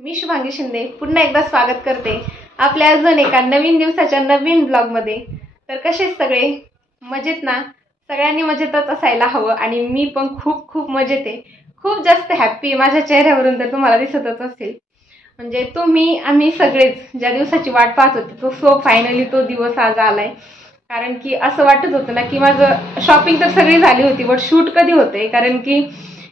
मी शुभांगी शिंदे पुन्हा एकदा स्वागत करते आपल्या अजून एका नवीन दिवसाच्या नवीन ब्लॉगमध्ये। तर कसे सगळे मजेत ना? सगळ्यांनी मजेतच असायला हवं आणि मी पण खूप खूप मजेत आहे, खूप जास्त हॅपी माझ्या चेहऱ्यावरून तर तुम्हाला दिसतच असेल। म्हणजे तुम्ही आम्ही सगळेच ज्या दिवसाची वाट पाहत होतो फायनली तो दिवस आज आलाय। कारण की असं वाटत होतं ना की माझं शॉपिंग तर सगळी झाली होती, बट शूट कधी होते, कारण की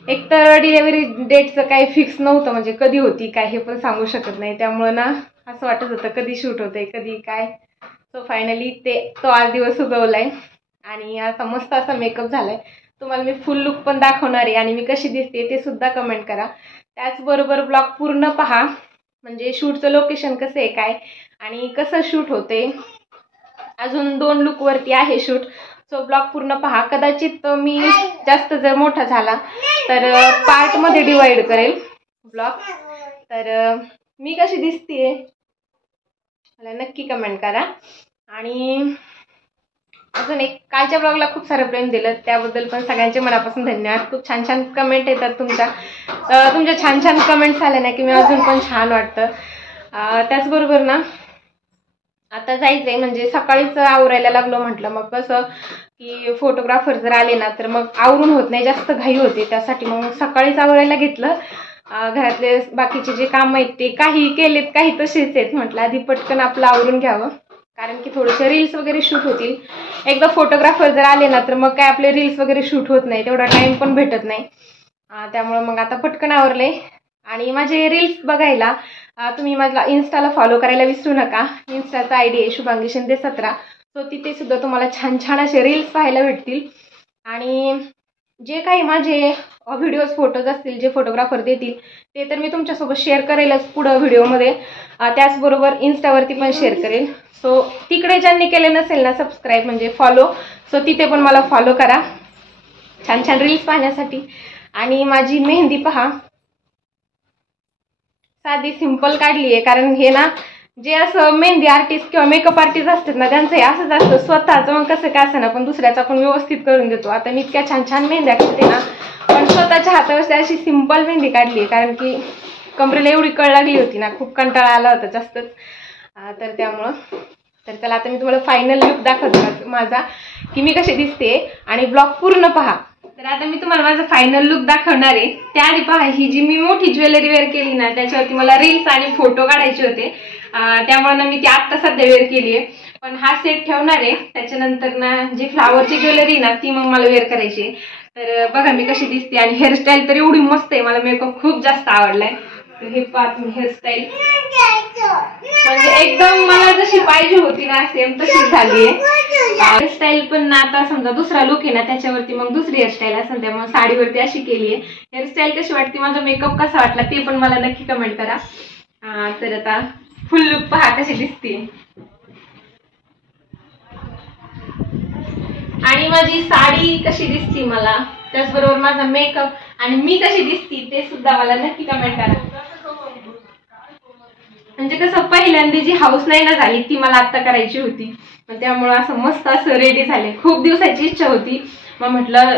एक तर डिलिव्हरी डेटचं काही फिक्स नव्हतं, म्हणजे कधी होती काय हे पण सांगू शकत नाही। त्यामुळे ना असं वाटत होतं कधी शूट होते कधी काय। सो फायनली तो आज दिवस उगवलाय आणि आता मस्त असा मेकअप झालाय। तुम्हाला मी फुल लुक पण दाखवणार आहे आणि मी कशी दिसते ते सुद्धा कमेंट करा। त्याचबरोबर ब्लॉग पूर्ण पहा, म्हणजे शूटचं लोकेशन कसं आहे काय आणि कसं शूट होते। अजून 2 लुक वरती आहे शूट, सो ब्लॉग पूर्ण पहा। कदाचित मी जास्त जर मोठा झाला तर पार्ट मध्ये डिवाइड करेल ब्लॉग। तर मी कशी दिसते मला नक्की कमेंट करा। आणि अजून एक कालच्या ब्लॉगला खूप सारं प्रेम दिलं त्याबद्दल पण सगळ्यांचे मनापासून धन्यवाद। खूप छान छान कमेंट येतात तुमच्या छान छान कमेंट्स आल्या ना की मी अजून पण छान वाटतं। त्याचबरोबर ना आता जायचंय, म्हणजे सकाळीच आवरायला लागलो म्हटलं, मग कसं की फोटोग्राफर जर आले ना तर मग आवरून होत नाही, जास्त घाई होते, त्यासाठी मग सकाळीच आवरायला घेतलं। घरातले बाकीचे जे काम आहेत ते काही केलेत काही तसेच आहेत, म्हटलं आधी पटकन आपलं आवरून घ्यावं, कारण की थोडेसे रील्स वगैरे शूट होतील। एकदा फोटोग्राफर जर आले ना तर मग काय आपले रील्स वगैरे शूट होत नाही, तेवढा टाइम पण भेटत नाही। त्यामुळे मग आता पटकन आवरले। आणि माझे रील्स बघायला तुम्ही माझ्या इन्स्टाला फॉलो करायला विसरू नका। इन्स्टाचा आयडी आहे शुभांगी शिंदे 17। सो तिथे सुद्धा तुम्हाला छान छान असे रील्स पाहायला भेटतील। आणि जे काही माझे व्हिडिओज फोटोज असतील जे फोटोग्राफर देतील ते तर मी तुमच्यासोबत शेअर करेलच पुढं व्हिडिओमध्ये, त्याचबरोबर इन्स्टावरती पण शेअर करेल। सो तिकडे ज्यांनी केले नसेल ना सबस्क्राईब म्हणजे फॉलो, सो तिथे पण मला फॉलो करा छान छान रील्स पाहण्यासाठी। आणि माझी मेहंदी पहा, साधी सिंपल काढली आहे, कारण हे ना जे असं मेहंदी आर्टिस्ट किंवा मेकअप आर्टिस्ट असतात ना त्यांचं हे असंच असतं, स्वतःचं मग कसं काय असं ना पण दुसऱ्याचं आपण व्यवस्थित करून देतो। आता मी इतक्या छान छान मेहंद्या काढते ना, पण स्वतःच्या हातावरची अशी सिंपल मेहंदी काढली आहे, कारण की कमरेला एवढी कळ लागली होती ना, खूप कंटाळा आला होता जास्तच। तर त्यामुळं तर चला आता मी तुम्हाला फायनल लुक दाखवते माझा की मी कशी दिसते, आणि ब्लॉग पूर्ण पहा। तर आता मी तुम्हाला माझा फायनल लुक दाखवणार आहे। त्याआधी पहा, ही जी मी मोठी ज्वेलरी वेअर केली ना त्याच्यावरती मला रील्स आणि फोटो काढायचे होते, त्यामुळे ना मी ती आत्ता सध्या वेअर केली आहे। पण हा सेट ठेवणार आहे, त्याच्यानंतर ना जी फ्लावरची ज्वेलरी ना ती मग मला वेअर करायची आहे। तर बघा मी कशी दिसते, आणि हेअरस्टाईल तर एवढी मस्त आहे, मला मेकअप खूप जास्त आवडलाय। तर हे पहा तुम्ही हेअरस्टाईल, म्हणजे एकदम मला जशी पाहिजे होती ना सेम तशीच झाली आहे। हेअरस्टाईल पण ना आता समजा दुसरा लुक आहे ना त्याच्यावरती मग दुसरी हेअरस्टाईल असेल, त्यामुळे साडीवरती अशी केली आहे। हेअरस्टाईल कशी वाटते, माझा मेकअप कसा वाटला ते पण मला नक्की कमेंट करा। तर आता फुल लुक पहा कशी दिसते, आणि माझी साडी कशी दिसती मला, त्याचबरोबर माझा मेकअप आणि मी कशी दिसती ते सुद्धा मला नक्की कमेंट करा। म्हणजे कसं पहिल्यांदा जी हाऊस नाही ना झाली ती मला आता करायची होती, त्यामुळे असं मस्त असं रेडी झाले। खूप दिवसाची इच्छा होती, मग म्हटलं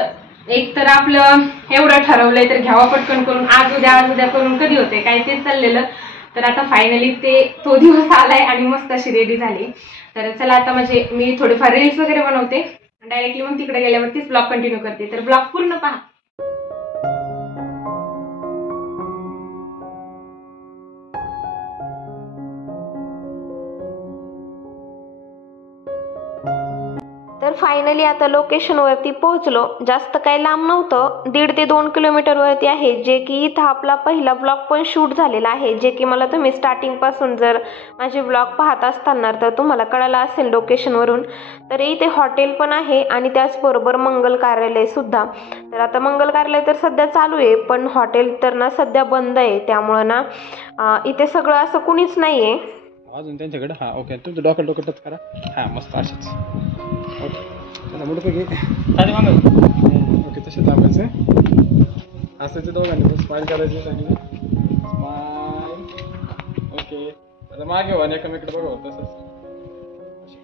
एक तर आपलं एवढं ठरवलंय तर घ्यावा पटकन करून, आज उद्या करून कधी होते काय तेच चाललेलं। तर आता फायनली तो दिवस आलाय आणि मस्त अशी रेडी झाली। तर चला आता म्हणजे मी थोडेफार रील्स वगैरे बनवते, डायरेक्टली मग तिकडे गेल्यावरतीच ब्लॉग कंटिन्यू करते। तर ब्लॉग पूर्ण पहा। तर फायनली आता लोकेशनवरती पोहोचलो। जास्त काही लांब नव्हतं, 1.5 ते 2 किलोमीटरवरती आहे, जे की इथं आपला पहिला ब्लॉग पण शूट झालेला आहे, जे की मला तुम्ही स्टार्टिंगपासून जर माझे ब्लॉग पाहत असताना तर तुम्हाला कळालं असेल लोकेशनवरून। तर इथे हॉटेल पण आहे आणि त्याचबरोबर मंगल कार्यालय सुद्धा। तर आता मंगल कार्यालय तर सध्या चालू आहे, पण हॉटेल तर ना सध्या बंद आहे, त्यामुळं ना इथे सगळं असं कुणीच नाही आहे अजून त्यांच्याकडे। हां ओके, तुमचं डोकं टच करा। हां मस्त असेच ओके, त्याला मोठं घे खाली मागं। ओके तसे दाबायचं असायचं, दोघांनी स्माईल करायची सांगितलं, स्माईल। ओके आता मागे व्हा, एकामेकडे बघा तसंच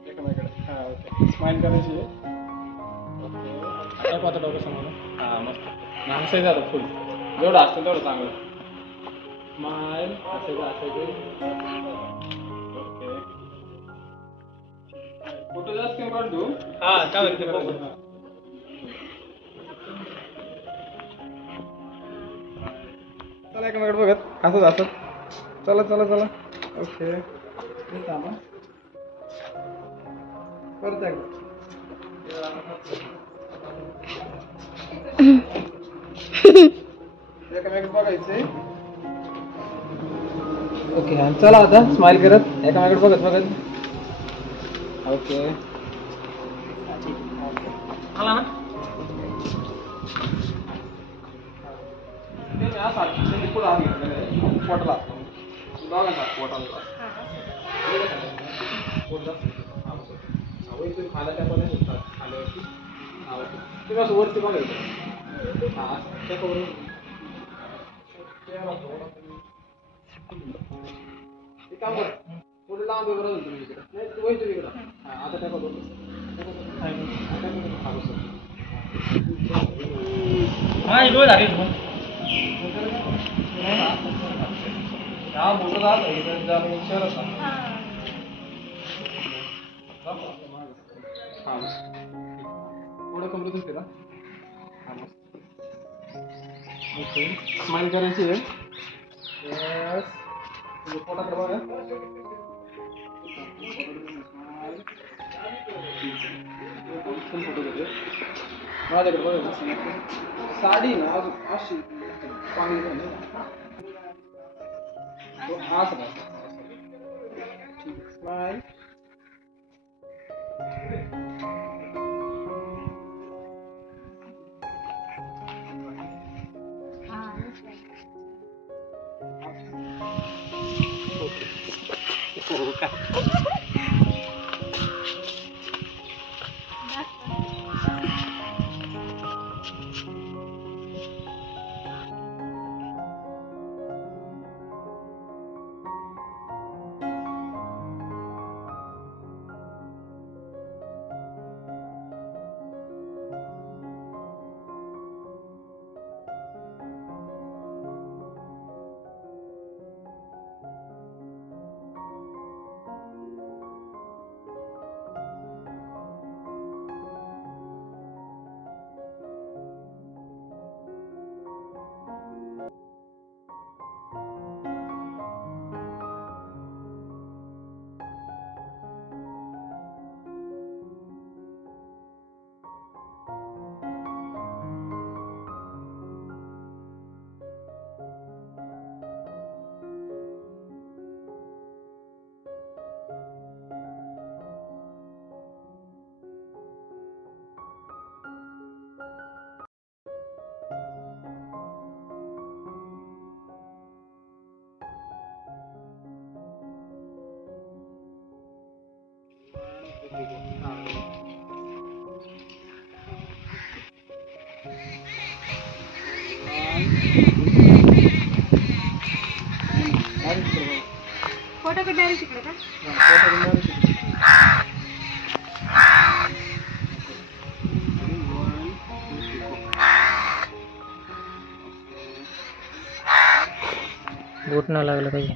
एकामेकडे। हां ओके स्माईल करायची आहे। ओके आता पाहता डोकं समोर। हां मस्त हसायचं आता फुल, जेवढं असतं तेवढं चांगलं। स्माइल असायचं ओके फोटो जास्त घेऊन काढतो हा काय चला एकमेकडे बघत असंच असत चला चला चला ओके थांबा परत एकमेकडे बघायचे ओके हा चला आता स्माइल करत एकामेकडे बघत बघत ओके आला ना पुढे आली पोटाला दोघांचा पोटाला खाला त्या पण खाल्यावरती तुम्ही असं वरती बघायचं हा त्या करून काम कर पुढे लांब बरोबर तुम्ही इकडे नाही तू वही तुम्ही इकडं हा आता त्या करून हा डोळे झाले हा मोठं झालं शहरात हा थोडं कमरेतून फिरा ओके स्माइल करायची आहे पोटाकडे बघा फोटो घेते माझ्याकडे बघा साडी ना अजून अशी चांगली झाली हा सगळं स्माइल फोटो कडे तिकडे का बोट ना लागलं पाहिजे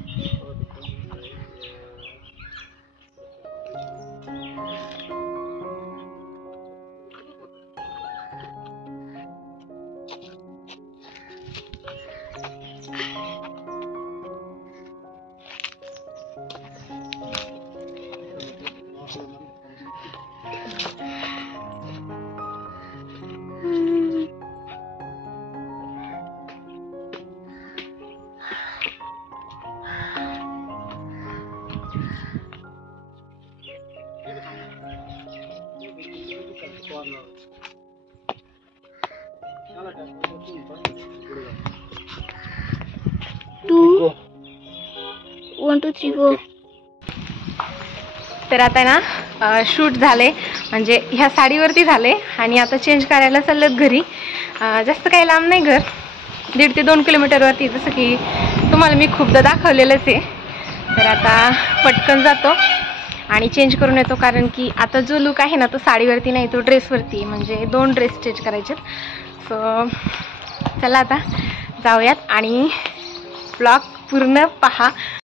तर आता ना शूट झाले म्हणजे ह्या साडीवरती झाले आणि आता चेंज करायला चाललं घरी. जास्त काही लांब नाही घर, 1.5 ते 2 किलोमीटरवरती, जसं की तुम्हाला मी खूपदा दाखवलेलंच आहे. तर आता पटकन जातो आणि चेंज करून येतो, कारण की आता जो लुक आहे ना तो साडीवरती नाही, तो ड्रेसवरती, म्हणजे 2 ड्रेस चेंज करायचे. सो चला आता जाऊयात आणि ब्लॉग पूर्ण पहा.